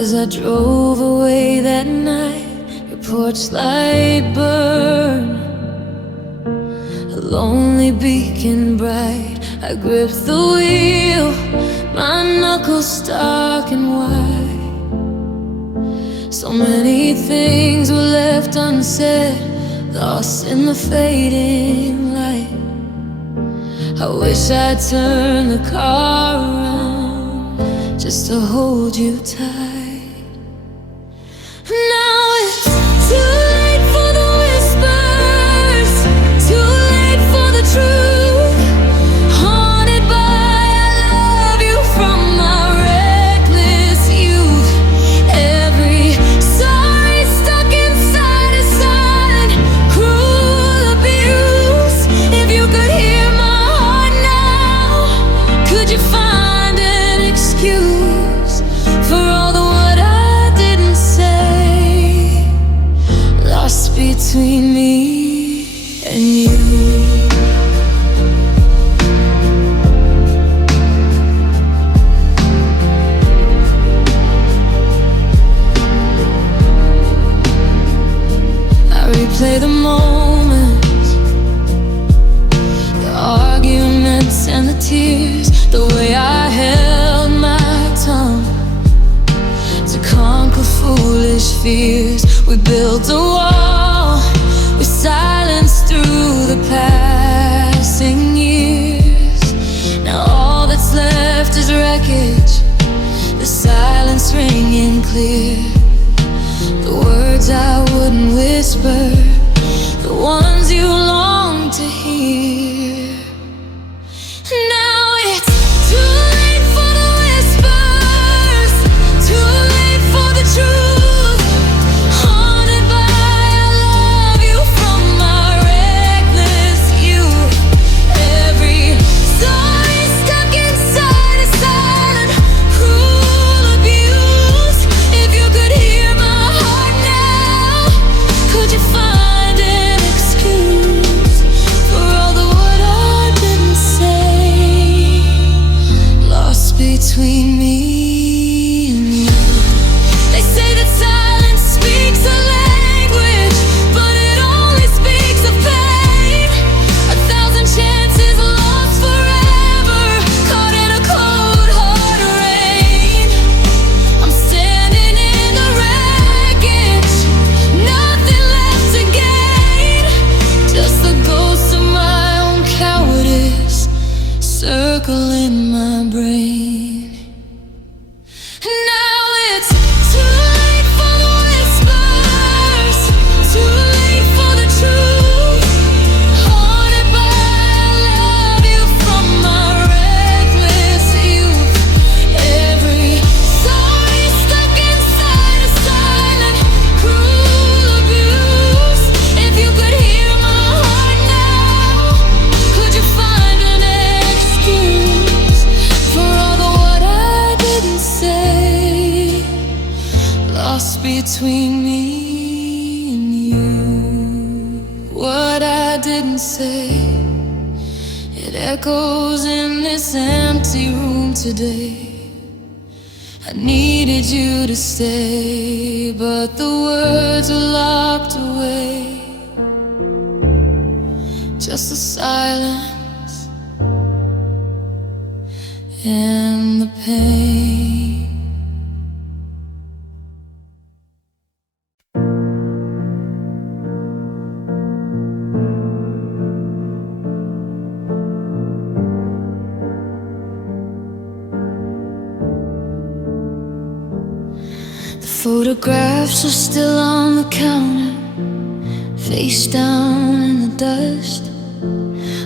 As I drove away that night, your porch light burned, a lonely beacon bright. I gripped the wheel, my knuckles stark and white. So many things were left unsaid, lost in the fading light. I wish I'd turned the car around just to hold you tight. Now it's too late for the whispers, too late for the truth. Haunted by I love you from my reckless youth. Every sorry stuck inside a silent, cruel abuse. If you could hear my heart now, could you find an excuse for all the what I didn't say, lost between me and you? I replay the moments, the arguments and the tears, the way I held my tongue to conquer foolish fears. We built a wall, we silenced through the passing years. Now all that's left is wreckage, the silence ringing clear. The words I wouldn't whisper, the ones you long to hear. Now it's too late for the whispers, too late for the truth. Haunted by I love you from my reckless youth. Every story stuck inside a silent, cruel abuse. If you could hear my heart now, could you find an excuse for all the what I didn't say, lost between me and you? They say that silence speaks a language, but it only speaks of pain. 1,000 chances lost forever, caught in a cold hard rain. I'm standing in the wreckage, nothing left to gain, just the ghost of my own cowardice circling my brain. Now it's too late for the whispers, too late for the truth. Haunted by I love you from my reckless youth. Every sorry stuck inside a silent, cruel abuse. If you could hear my heart now, could you find an excuse for all the what I didn't say, lost between me and you? What I didn't say, it echoes in this empty room today. I needed you to stay, but the words were locked away. Just the silence and the pain. The photographs are still on the counter, face down in the dust.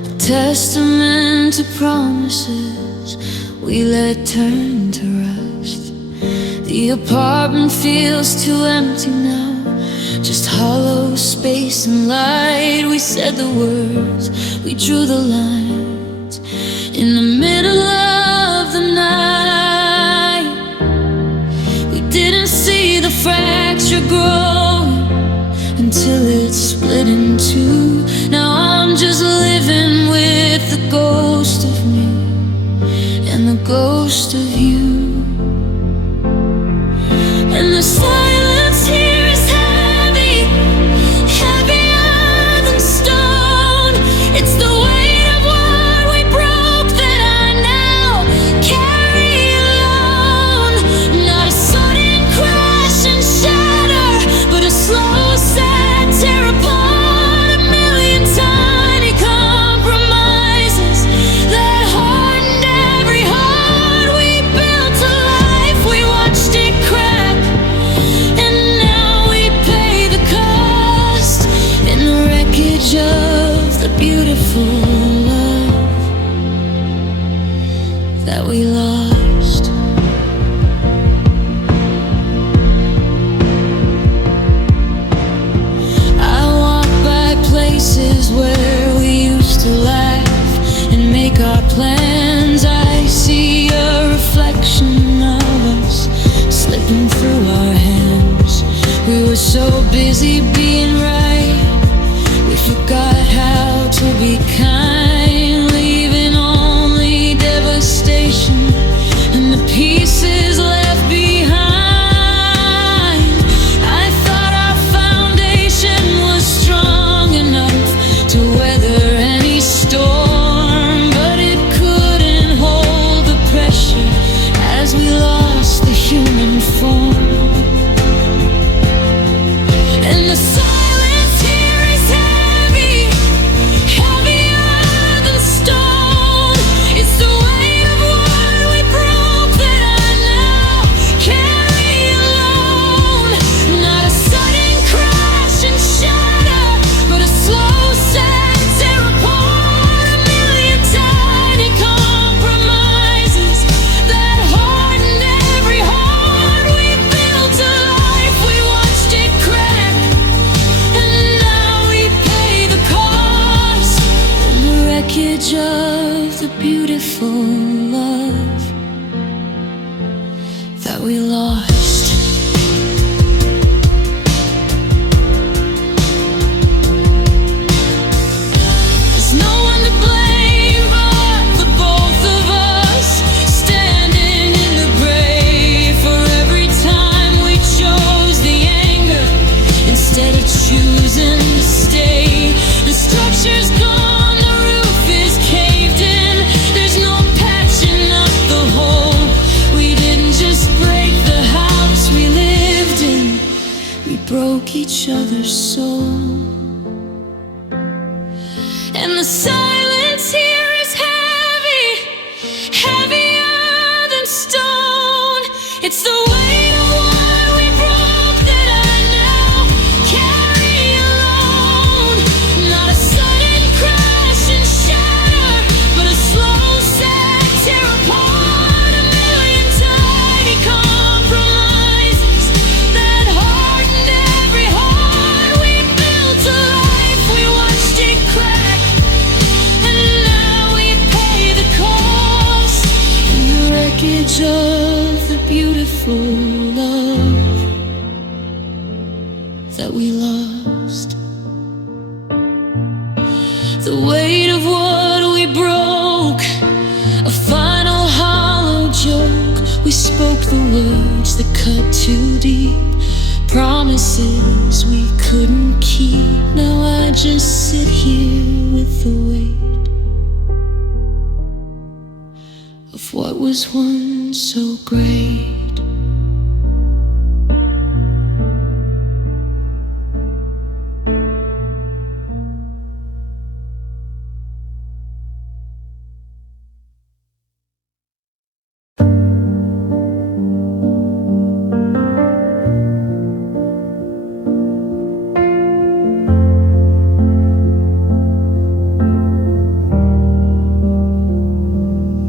A testament to promises we let turn to rust. The apartment feels too empty now, just hollow space and light. We said the words, we drew the lines in the middle of the night. We didn't see the fracture growing until it split in two. Now I'm just living with the ghost of me and the ghost of you. busy being right. We forgot how to be kind, leaving only devastation and the pieces left behind. I thought our foundation was strong enough to weather any storm, but it couldn't hold the pressure as we lost the human form. And the silence here is heavy, heavier than stone. It's the weight of what we broke that I now carry alone. Not a sudden crash and shatter, but a slow set tear apart. A million tiny compromises that hardened every heart. We built a life, we watched it crack, and now we pay the cost. And the wreckage of the beautiful love that we lost. There's no one to blame but the both of us, standing in the grave for every time we chose the anger instead of choosing to stay. The structure's gone, the roof is caved in. There's no patching up the hole. We didn't just break the house we lived in, we broke each other's soul. And the silence here is heavy, heavier than stone. It's the weight of what we broke that I now carry alone. Not a sudden crash and shatter, but a slow set tear apart. A million tiny compromises that hardened every heart. We built a life, we watched it crack, and now we pay the cost. And the wreckage of the beautiful love that we lost. The weight of what we broke, a final hollow joke. We spoke the words that cut too deep, promises we couldn't keep. Now I just sit here with the weight of what was once so great.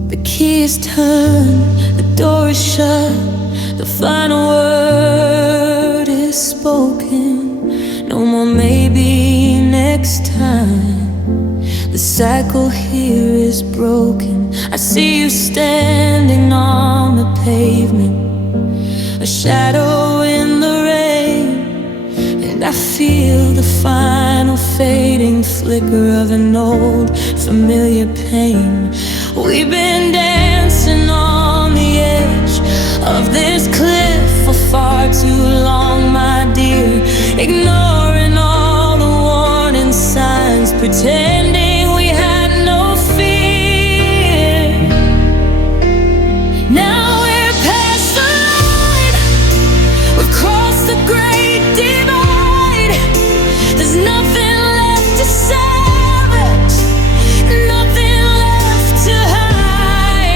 The key is turned, the door is shut, the final word is spoken. No more maybe next time. The cycle here is broken. I see you standing on the pavement, a shadow in the rain, and I feel the final fading flicker of an old familiar pain. We've been dancing on the edge of this cliff for far too long, my dear, ignoring all the warning signs, pretending we had no fear. Now we're past the line, we've crossed the great divide. There's nothing left to salvage, nothing left to hide.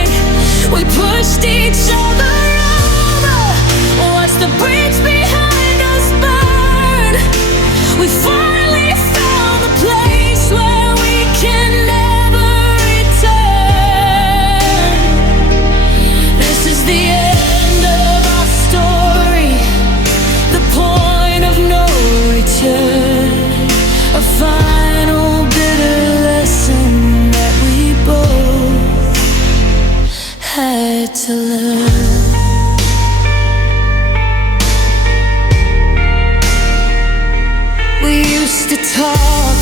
talk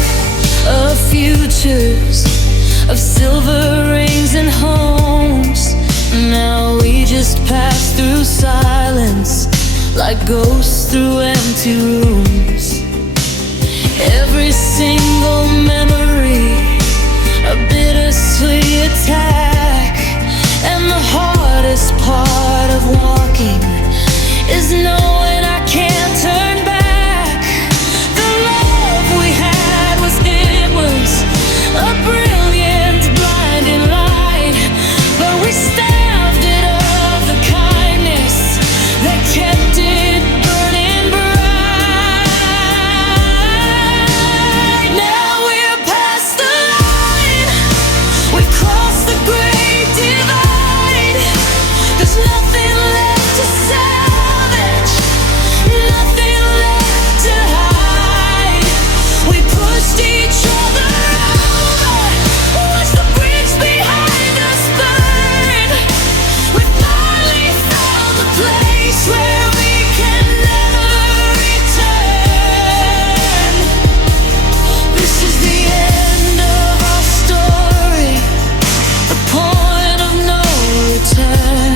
of futures, of silver rings and homes. Now we just pass through silence, like ghosts through empty rooms. Every single memory, a bittersweet attack. And the hardest part of walking is knowing I can't turn back. The love we had was endless, a brilliant blinding light, but we starved it of the kindness that kept it burning bright. Now we're past the line, we've crossed the great divide. There's nothing left to salvage, nothing left to hide. We pushed each other over, watched the bridge behind us burn. We finally found the place where we can never return. This is the end of our story, the point of no return.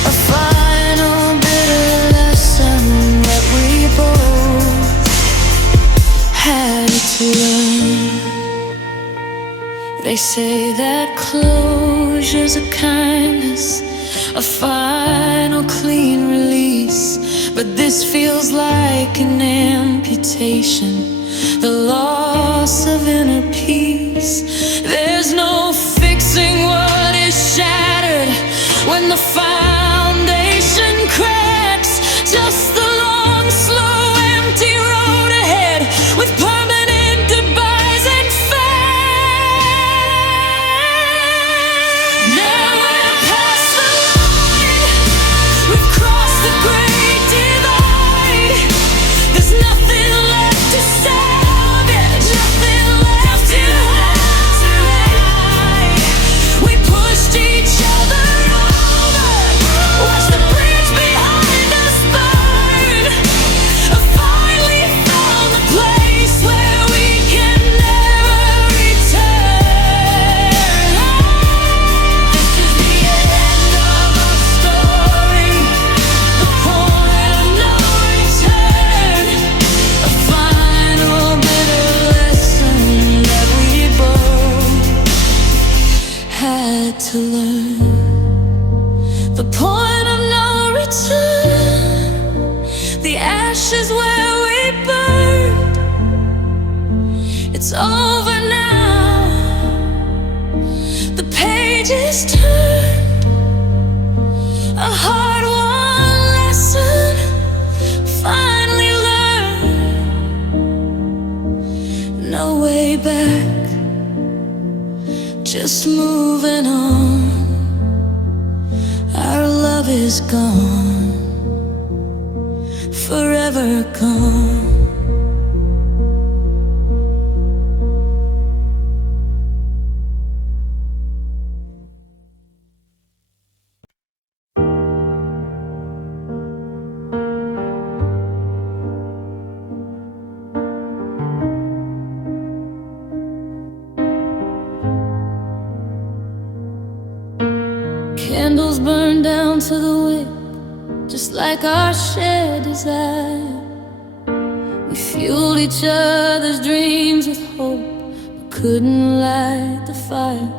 A final bitter lesson that we both had to learn. They say that closure's a kindness, a final clean release, but this feels like an amputation, the loss of inner peace. There's no fixing what is shattered when the foundation cracks. Just the long, slow, empty road ahead with permanent goodbyes and fate. Now we're past the line, we've crossed the great divide. There's nothing left to salvage, nothing left to hide. We pushed each other over, watched the bridge behind us burn. I finally found the place where we can never return. This is the end of our story, the point of no return. A final bitter lesson that we both had to learn. The point of no return, the ashes where we burned. It's over now, the page is turned. A hard-won lesson finally learned. No way back, just moving on. Our love is gone, forever gone. Candles burn down to the wick, just like our shared desire. We fueled each other's dreams with hope, but couldn't light the fire.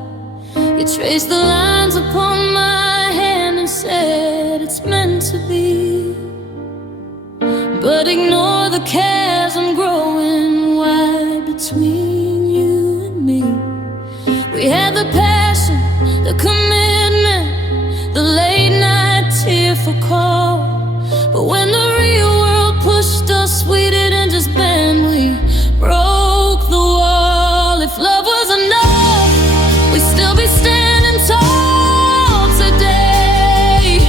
You traced the lines upon my hand and said it's meant to be, but ignore the chasm growing wide between you and me. We had the passion, the commitment, the late night tearful call, but when the real world pushed us, we didn't just bend, we broke the wall. If love was enough, we'd still be standing tall today.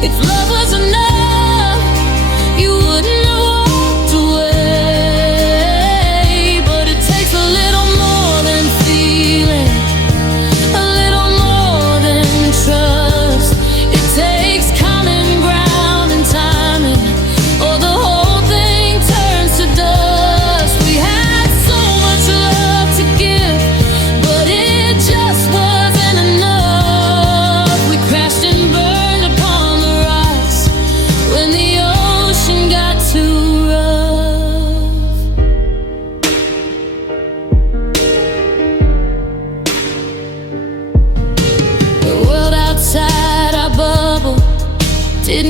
If love was enough, you wouldn't have walked away. But it takes a little more than feeling, a little more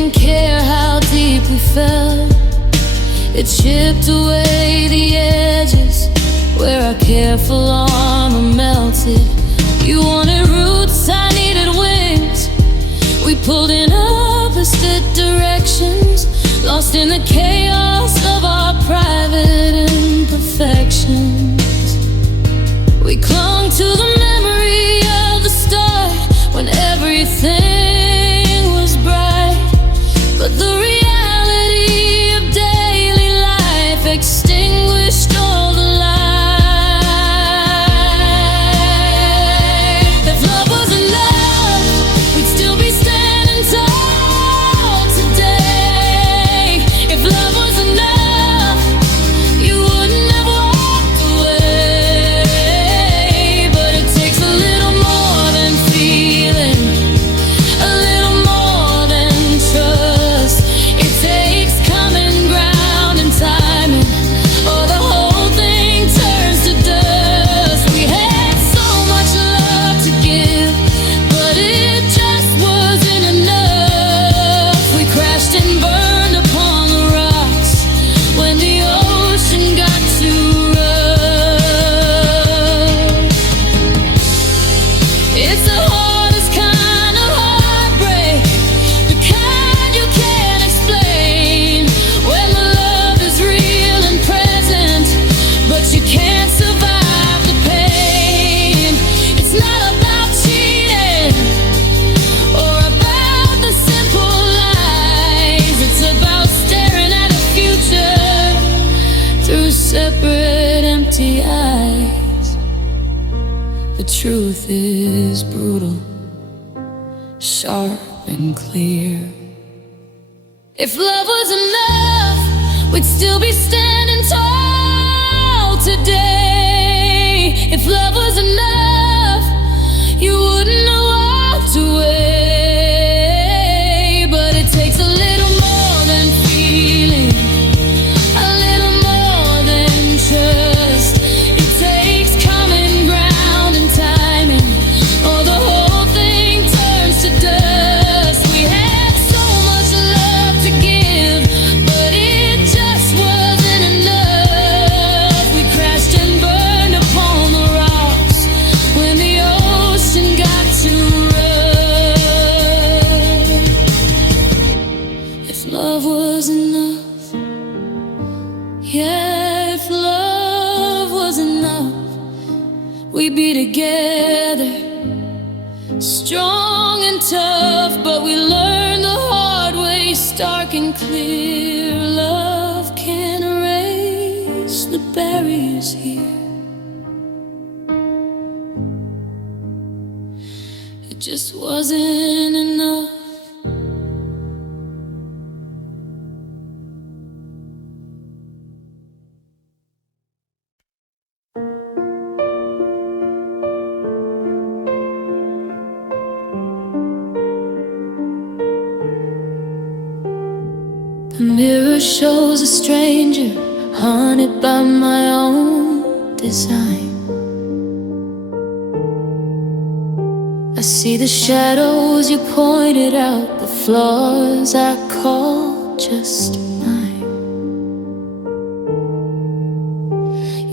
didn't care how deep we fell. It chipped away the edges where our careful armor melted. You wanted roots, I needed wings. We pulled in opposite directions, lost in the chaos of our private imperfections. We clung to the memory of the start when everything was bright, but the reality of daily life extinguished all the light. If love was enough, we'd still be standing tall today. If love was enough, you wouldn't have walked away. But it takes a little more than feeling, a little more than trust. It takes common ground and timing, or the whole thing turns to dust. We had so much love to give, but it just wasn't enough. We crashed and burned upon the rocks when the ocean got too rough. It's the hardest kind of heartbreak, the kind you can't explain. When the love is real and present, but you can't survive the pain. It's not about cheating or about the simple lies. It's about staring at a future through separate empty eyes. The truth is brutal, sharp and clear. If love was enough, we'd still be standing tall today. If love was enough, you wouldn't have walked away. But it takes a little more than feeling, a little more than trust. It takes common ground and timing, or the whole thing turns to dust. We had so much love to give, but it just wasn't enough. We crashed and burned upon the rocks when the ocean got too rough. If love was enough, yeah, if love was enough, we'd be together, strong and tough. But we learned the hard way, stark and clear. Love can't erase the barriers here. It just wasn't enough. The mirror shows a stranger, haunted by my own design. I see the shadows you pointed out, the flaws I call just mine.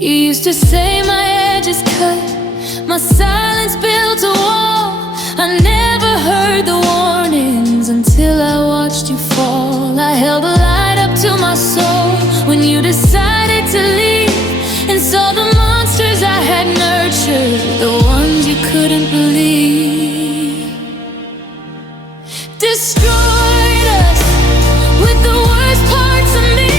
You used to say my edges cut, my silence built a wall. I never heard the warnings until I watched you fall. I held a light up to my soul when you decided to leave, and saw the monsters I had nurtured, the ones you couldn't believe. Destroyed us with the worst parts of me,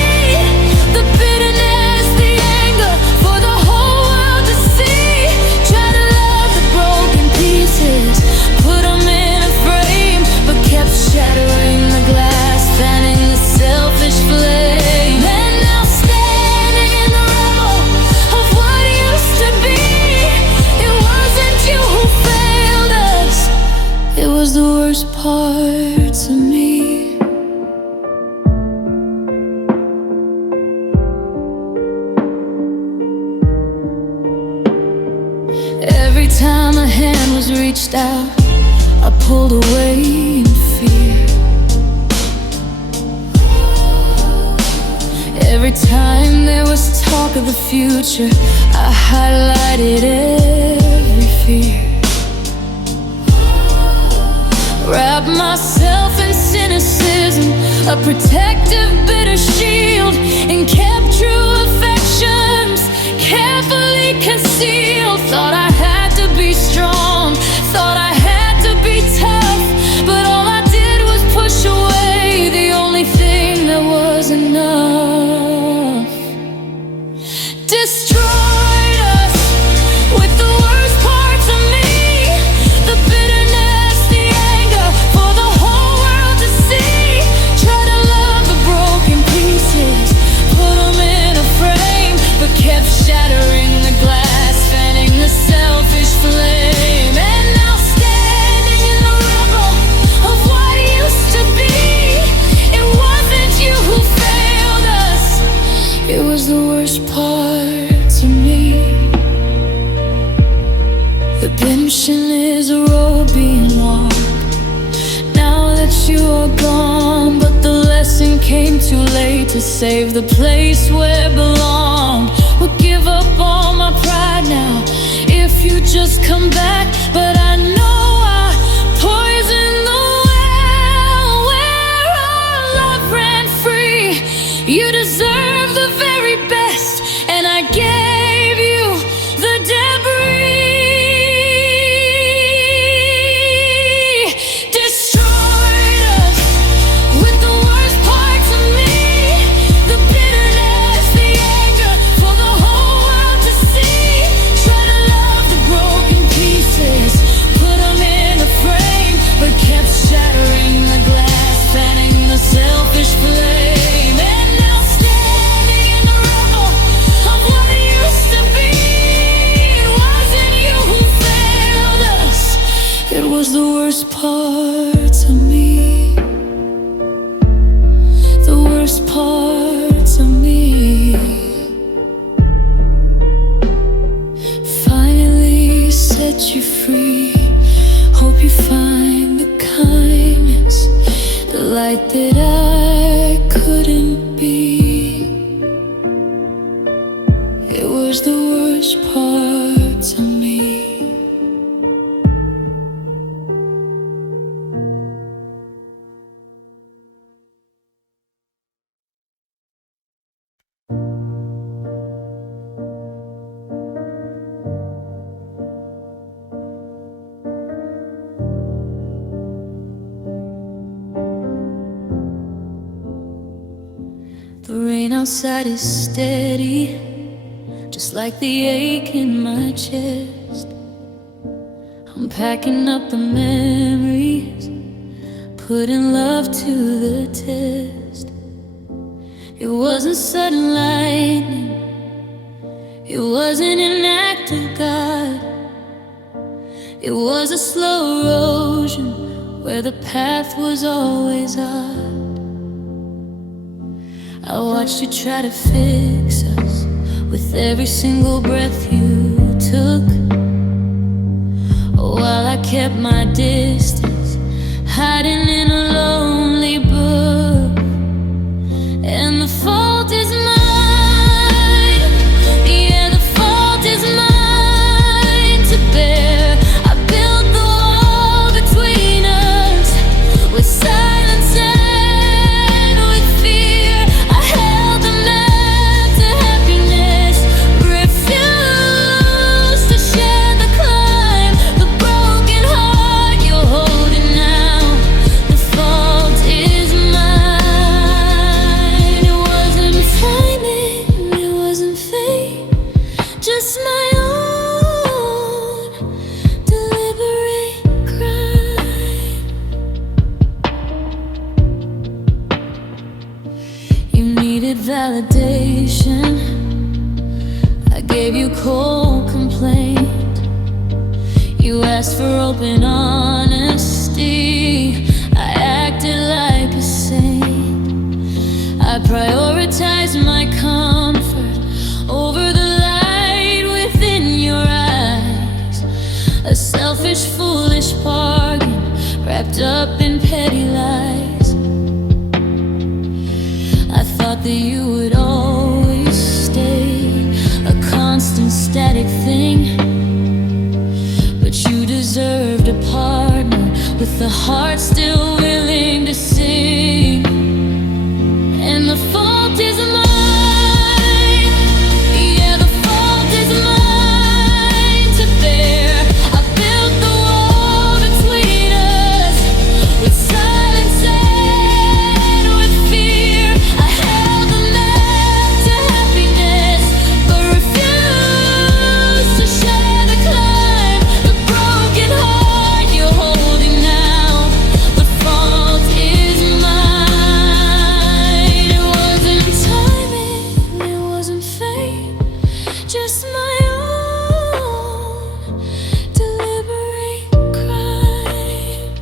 the bitterness, the anger, for the whole world to see. Try to love the broken pieces, put them in a frame, time there was talk of the future, I highlighted every fear. Wrapped myself in cynicism, a protective bitter shield, and kept true affections carefully concealed. Thought I had to be strong, thought I had to be tough, but all I did was push away the only thing that was enough. Destroyed us with the worst parts of me, the bitterness, the anger, for the whole world to see. Try to love the broken pieces, put them in a frame, but kept shattering the glass, fanning the selfish flame. And now standing in the rubble of what used to be, it wasn't you who failed us, it was the worst part of me. Redemption is a road being walked, now that you are gone, but the lesson came too late to save the place where it belonged. Will give up all my pride now if you just come back, but I know I poisoned the well where our love ran free. You deserve the very best, and I gave you the debris. Destroyed us with the worst parts of me, the bitterness, the anger, for the whole world to see. Try to love the broken pieces, put them in a frame, but kept shattering the glass, fanning the selfish flame. And now standing in the rubble of what used to be, it wasn't you who failed us, it was the worst parts of me, the worst parts of me. Finally set you free, hope you find the kindness, the light that I couldn't be. It was the worst parts of me. The rain outside is steady, just like the ache in my chest. I'm packing up the memories, putting love to the test. It wasn't sudden lightning, it wasn't an act of God, it was a slow erosion where the path was always odd. I watched you try to fix us with every single breath you took, while I kept my distance, hiding in a lonely book. And the fault is mine, yeah, the fault is mine to bear. I built the wall between us with silence and with fear. I held the map to happiness, refused to share the climb. The broken heart you're holding now, the fault is mine. It wasn't timing, it wasn't fate, just my own deliberate crime. You needed validation, I gave you cold complaint. You asked for open honesty, I acted like a saint. I prioritized my comfort over the light within your eyes. A selfish, foolish bargain wrapped up in petty lies. I thought that you would always static thing, but you deserved a partner with a heart still willing to sing. And the fault is mine. Yeah, the fault is mine to bear. I built the wall between us with silence and with fear. I held the map to happiness, but refused to share the climb. The broken heart you're holding now, the fault is mine. It wasn't timing, it wasn't fate, just my own deliberate crime.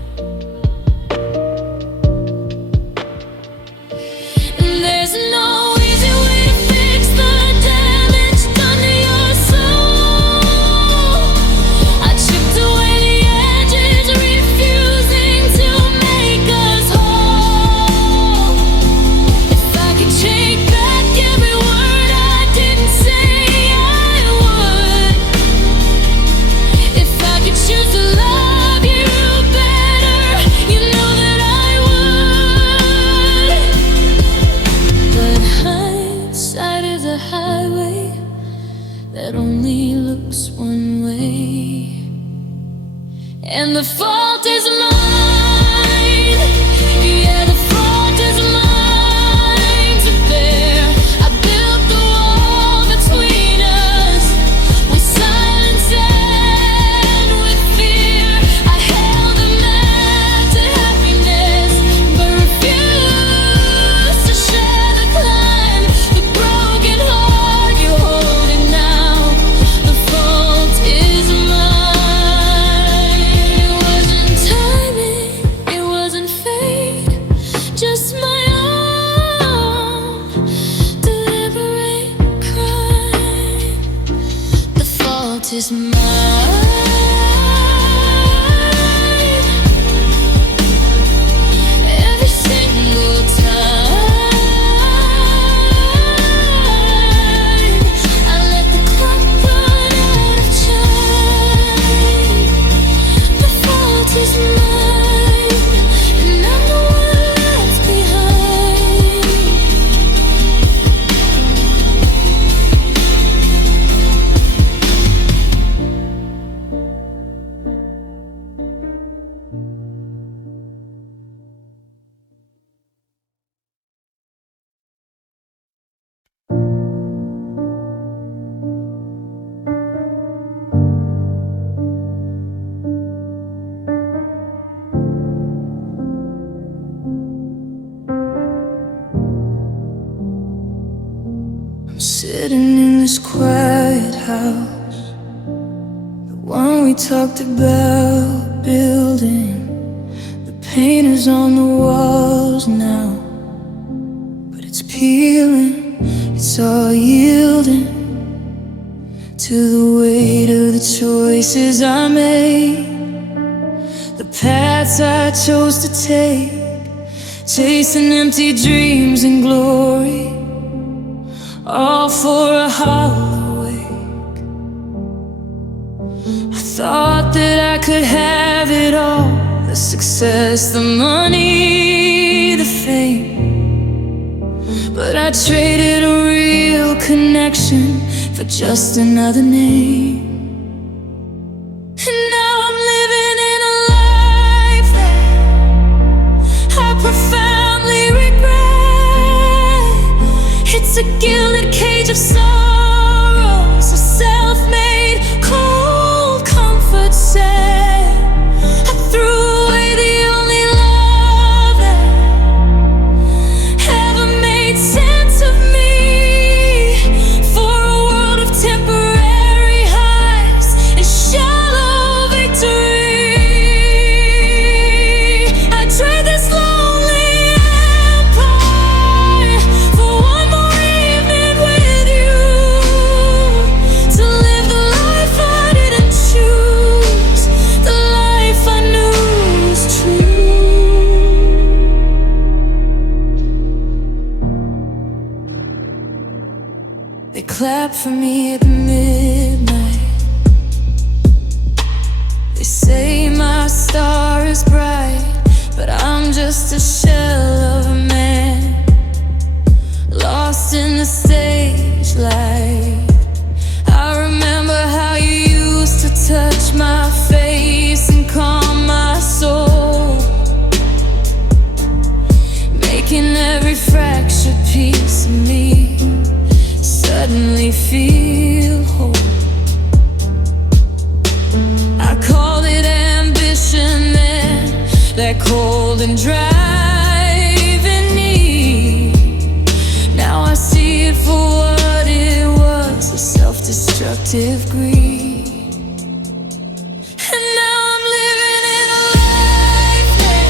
And there's no easy way to fix the damage done to your soul. I chipped away the edges, refusing to make us whole. If I could take back every word I didn't say I would. If I could choose to love you better, you know that I would. But hindsight is a highway that only looks one way. And the fault is mine. Yeah, the fault is mine to bear. I built the wall between us with silence and with fear. I held the map to happiness, but refused to share the climb. The broken heart you're holding now, the fault is mine. It wasn't timing, it wasn't fate, just my own deliberate crime. The fault is mine. Every single time I let the clock run out of time. The fault is mine, and I'm the one left behind. I'm sitting in this quiet house, the one we talked about building. The paint is on the walls now, but it's peeling, it's all yielding to the weight of the choices I made, the paths I chose to take, chasing empty dreams and glory, all for a hollow wake. I thought that I could have it all, the success, the money, the fame, but I traded a real connection for just another name. And now I'm living in a life that I profoundly regret. It's a gilded cage of sorrows, a self-made cold comfort set. I threw away the only love that ever made sense of me, for a world of temporary highs and shallow victory. I trade this lonely empire for one more evening clap for me at midnight. They say my star is bright, but I'm just a shell of a man, lost in the stage light. I remember how you used to touch my face and calm my soul, making every fractured piece of me suddenly feel whole. I called it ambition then, that cold and driving need. Now I see it for what it was, a self-destructive greed. And now I'm living in a life that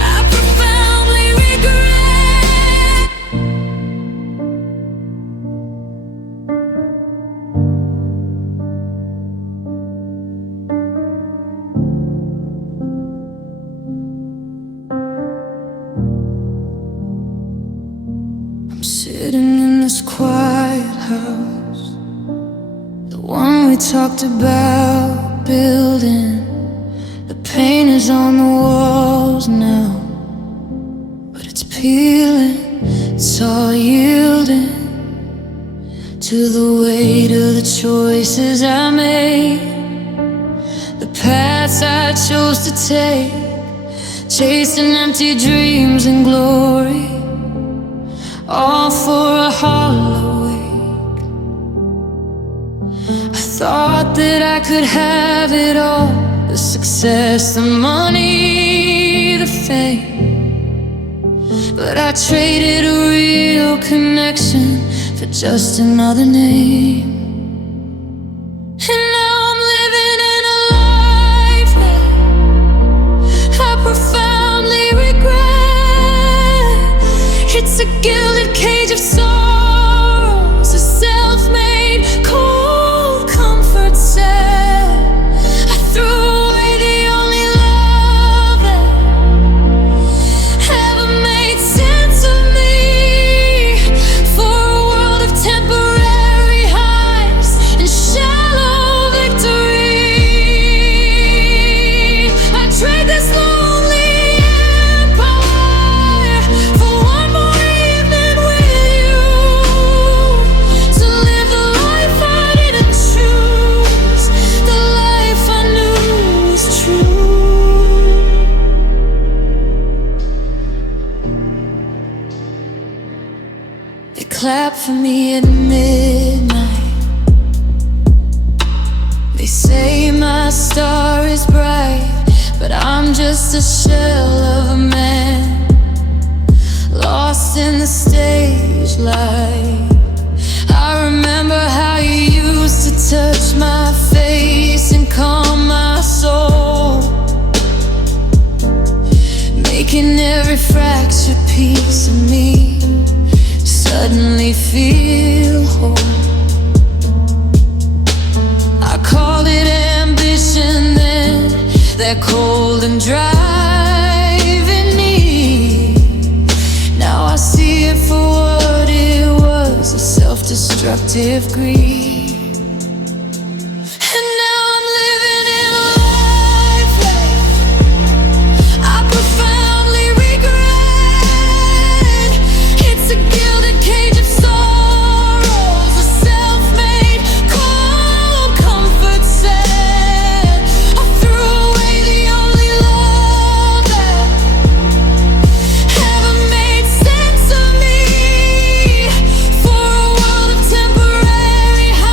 I profoundly regret. I'm sitting in this quiet house, the one we talked about building. The paint is on the walls now, but it's peeling, it's all yielding to the weight of the choices I made, the paths I chose to take, chasing empty dreams and glory, all for a hollow ache. I thought that I could have it all, the success, the money, the fame, but I traded a real connection for just another name. And now I'm living in a life that I profoundly regret. It's a gilded cage of sorrows, a self-made cold comfort set. I threw away the only love that ever made sense of me, for a world of temporary highs and shallow victory. I trade this lonely empire for one more evening with you, to live the life I didn't choose, the life I knew was true. They clap for me at midnight. They say my star is bright, but I'm just a shell of a man, lost in the stage light. I remember how you used to touch my face and calm my soul, making every fractured piece of me suddenly feel whole. I called it ambition then, that cold and driving need. Now I see it for what it was, a self-destructive greed. And now I'm living in a life that I profoundly regret. It's a gilded cage of sorrows, a self-made cold comfort set. I threw away the only love that ever made sense of me, for a world of temporary highs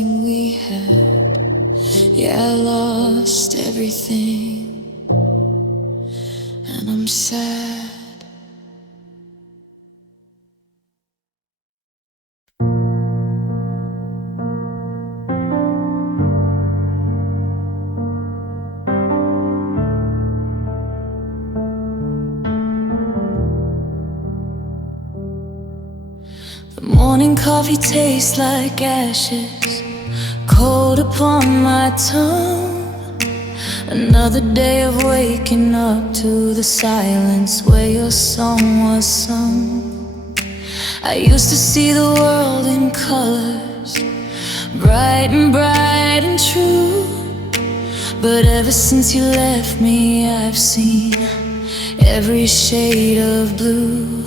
everything we had. Yeah, I lost everything, and I'm sad. The morning coffee tastes like ashes, cold upon my tongue. Another day of waking up to the silence where your song was sung. I used to see the world in colors, bright and true. But ever since you left me, I've seen every shade of blue.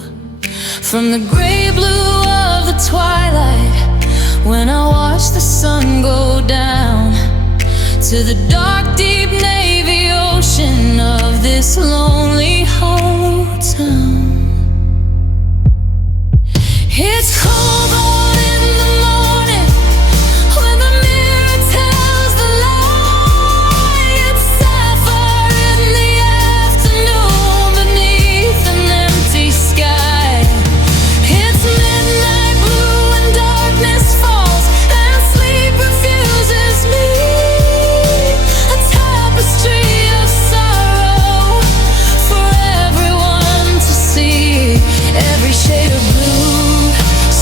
From the gray blue of the twilight, when I watch the sun go down, to the dark, deep navy ocean of this lonely hollow town. It's cold in the morning when the mirror tells the lie. It's sapphire in the afternoon beneath an empty sky. It's midnight blue and darkness falls and sleep refuses me. A tapestry of sorrow for everyone to see. Every shade of blue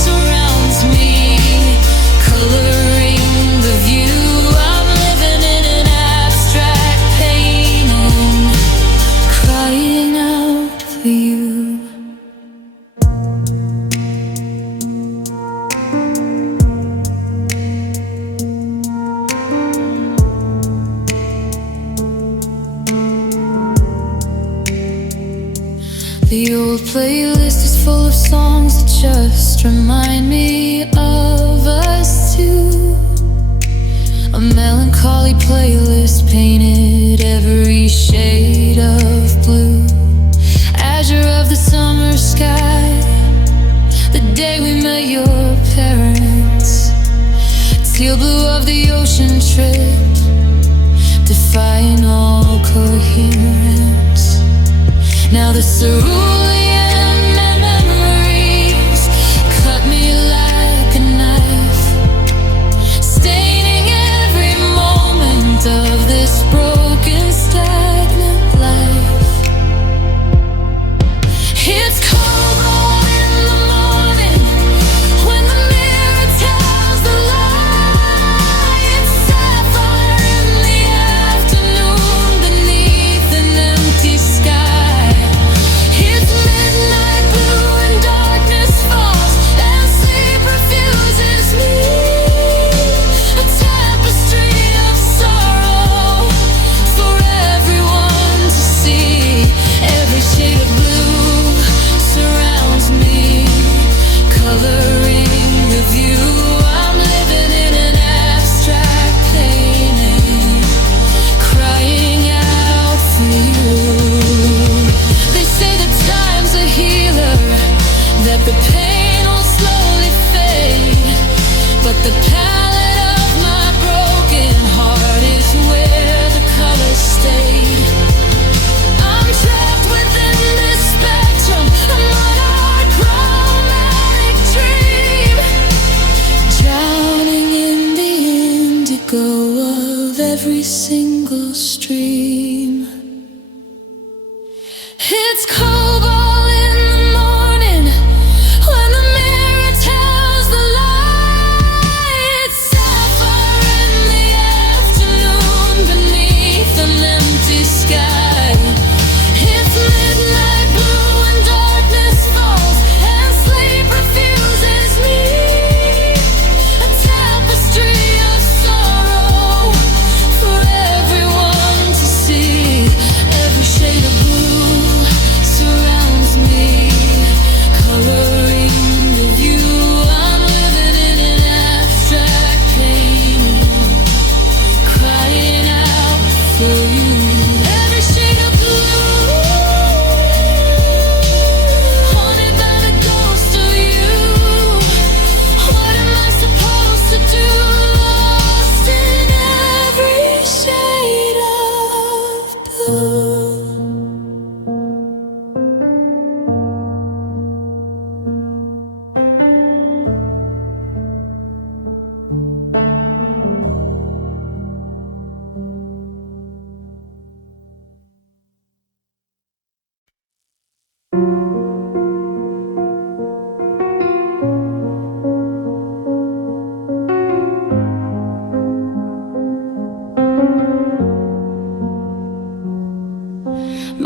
surrounds me, coloring the view. I'm living in an abstract painting, crying out for you. The old playlist is full of songs that just remind me of us two. A melancholy playlist painted every shade of blue. Azure of the summer sky, the day we met your parents. Teal blue of the ocean trip, defying all coherence. Now the cerulean memories cut me like a knife, staining every moment of this broken, stagnant life. It's cold in the morning when the mirror tells the lie. It's sapphire in the afternoon beneath an empty sky. It's midnight blue and darkness falls and sleep refuses me. A tapestry of sorrow for everyone to see. Every shade of blue surrounds me, coloring the view. I'm living in an abstract painting, crying out for you. They say that time's a healer, that the pain will slowly fade, but the palette of my broken heart is where the colors stayed. I'm trapped within this spectrum, a monochromatic dream, drowning in the indigo of every single stream. It's cobalt in the morning when the mirror tells the lie. It's sapphire in the afternoon beneath an empty sky. It's midnight blue and darkness falls and sleep refuses me. A tapestry of sorrow for everyone to see.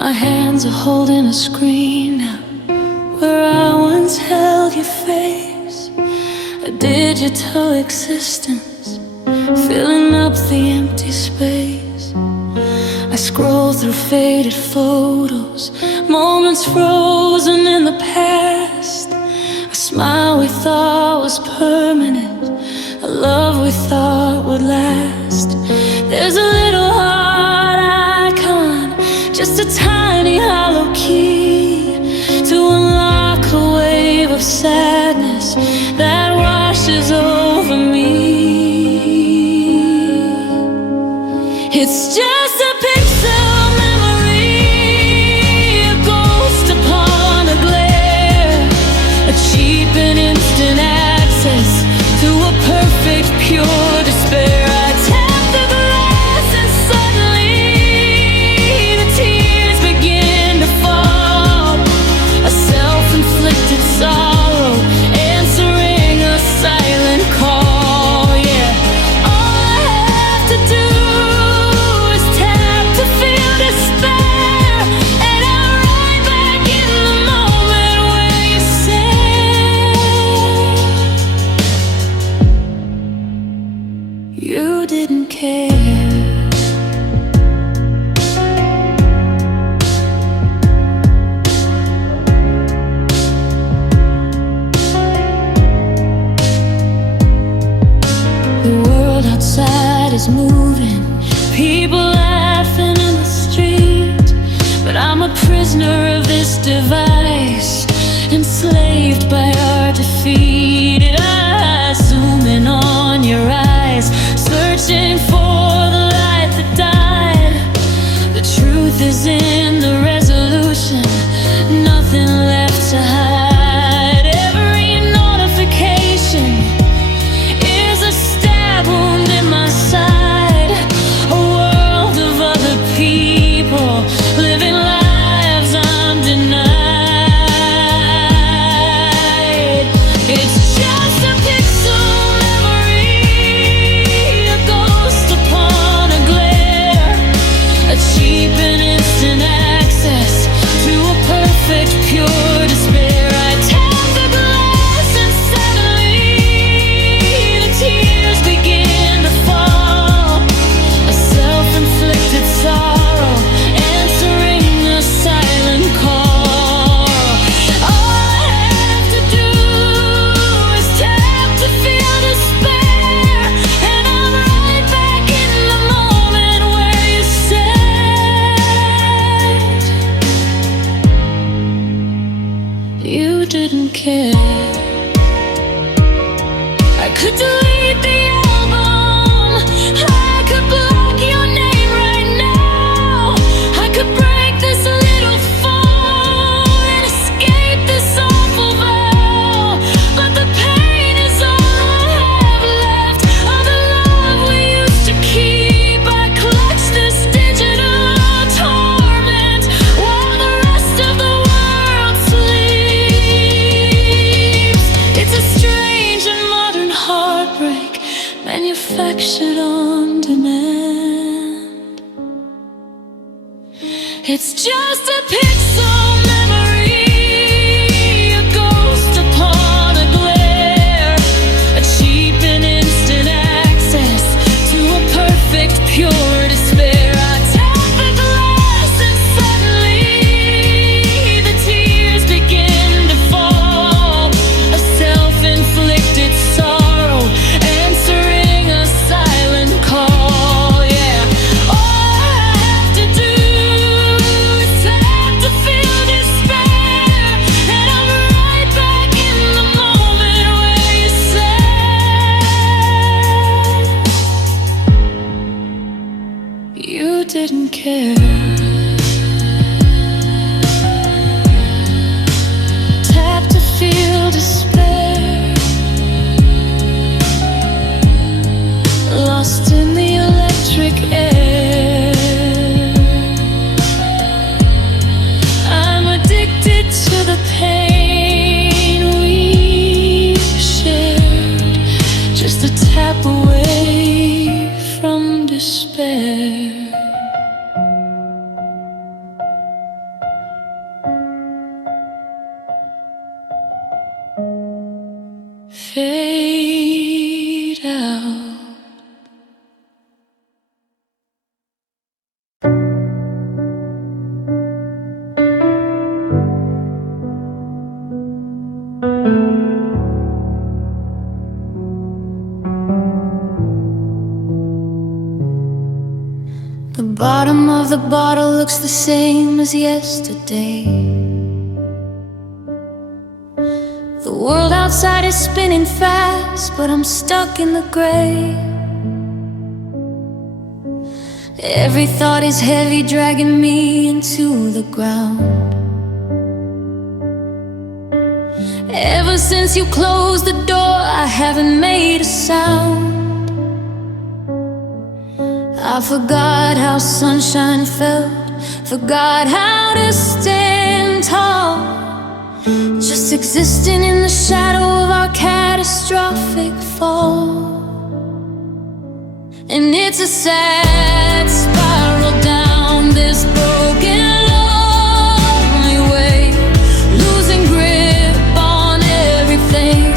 My hands are holding a screen now, where I once held your face, a digital existence, filling up the empty space. I scroll through faded photos, moments frozen in the past, a smile we thought was permanent, a love we thought would last. There's a little heart icon, just a tiny hollow key to unlock a wave of sadness that washes over me. It's just a pixel memory, a ghost upon a glare, a cheap and instant access to a perfect pure despair. I tap the glass and suddenly the tears begin to fall, a self-inflicted sorrow answering a silent call. Yeah, all I have to do is tap to feel despair, and I'm right back in the moment where you said you didn't care. The world outside is moving, people laughing in the street, but I'm a prisoner of this device, enslaved by our defeated eyes. Zooming on your eyes, searching for the light that died. The truth is in the resolution, nothing left to hide. Every notification is a stab wound in my side, a world of other people living lives I'm denied. It's just a pixel memory, a ghost upon a glare, a cheap and instant access to a perfect pure despair. I tap the glass and suddenly the tears begin to fall, a self-inflicted sorrow answering a silent call. All I have to do is tap to feel despair, and I'm right back in the moment where you said you didn't care. I could delete the album, I could block your name right now, I could break this little fall and escape this awful vow, but the pain is all I have left of the love we used to keep. I clutch this digital torment while the rest of the world sleeps. It's a strange and modern heartbreak, manufactured on demand. It's just a pixel memory, a ghost upon a glare, a cheap and instant access to a perfect pure despair. I tap the glass and suddenly the tears begin to fall, a self-inflicted sorrow answering a silent call. Yeah, all I have to do is tap to feel despair, and I'm right back in the moment where you said you didn't care. Tap to feel despair, lost in the electric air. I'm addicted to the pain we shared, just a tap away from despair. The bottom of the bottle looks the same as yesterday. The world outside is spinning fast, but I'm stuck in the gray. Every thought is heavy, dragging me into the ground. Ever since you closed the door, I haven't made a sound. I forgot how sunshine felt, forgot how to stand tall, just existing in the shadow of our catastrophic fall. And it's a sad spiral down this broken, lonely way, losing grip on everything,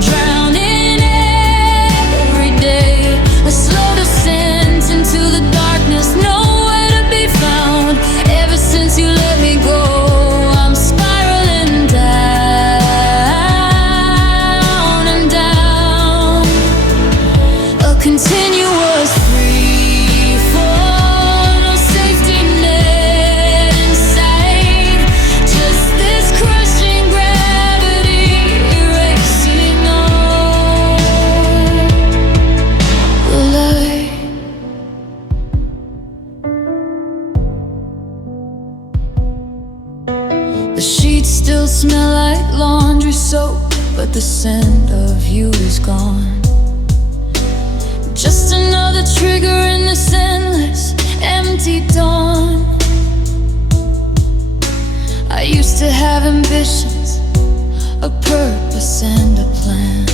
drowning every day, a slow descent into the darkness, nowhere to be found. Ever since you let me go, I'm spiraling down and down, a continuous free fall, no safety net inside, just this crushing gravity erasing all the light. The sheets still smell like laundry soap, but the scent of you is gone. Just another trigger in this endless, empty dawn. I used to have ambitions, a purpose and a plan.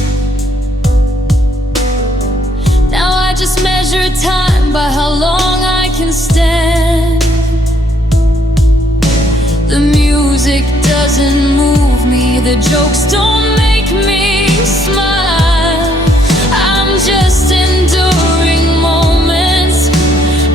Now I just measure time by how long I can stand. The music doesn't move me, the jokes don't make me smile. I'm just enduring moments,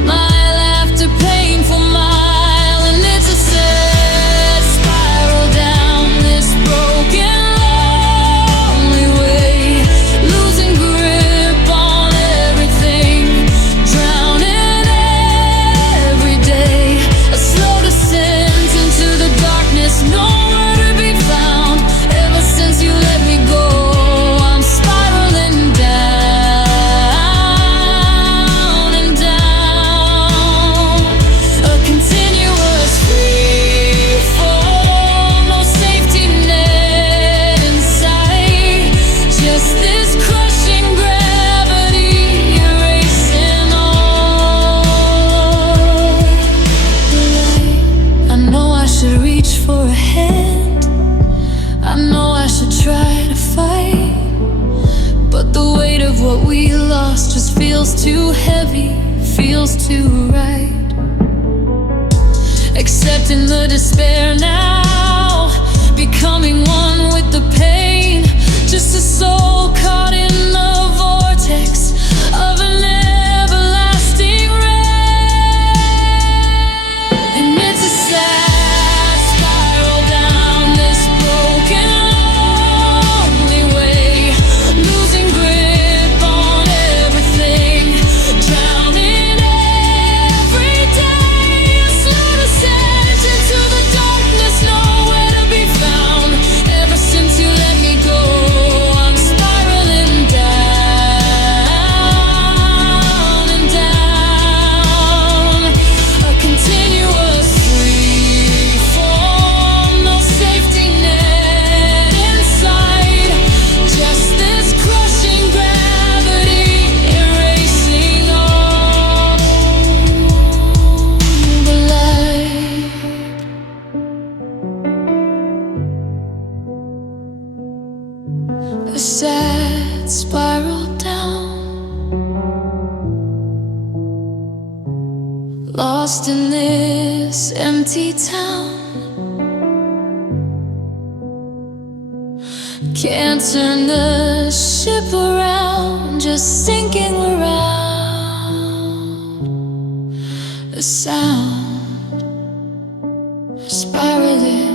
mile after painful mile. And it's a sad spiral down this broken, lonely way, losing grip on everything, drowning every day, a slow descent into the darkness, nowhere to be found. Ever since you let me go, I'm spiraling down and down, a continuous free fall, no safety net inside, just this crushing gravity erasing all the light. I know I should reach for a hand, I know I should try to fight, but the weight of what we lost just feels too heavy, feels too right. Accepting the despair now, becoming one with the pain, just a soul caught in the vortex of an everlasting rain. And it's a sad spiral down this broken, lonely way, losing grip on everything, drowning every day, a slow descent into the darkness, nowhere to be found. Ever since you let me go, I'm spiraling down and down, a continuous free fall, no safety net inside, just this crushing gravity erasing all the light. A sad spiral down, lost in this empty town. Can't turn the ship around, just sinking around. The sound spiraling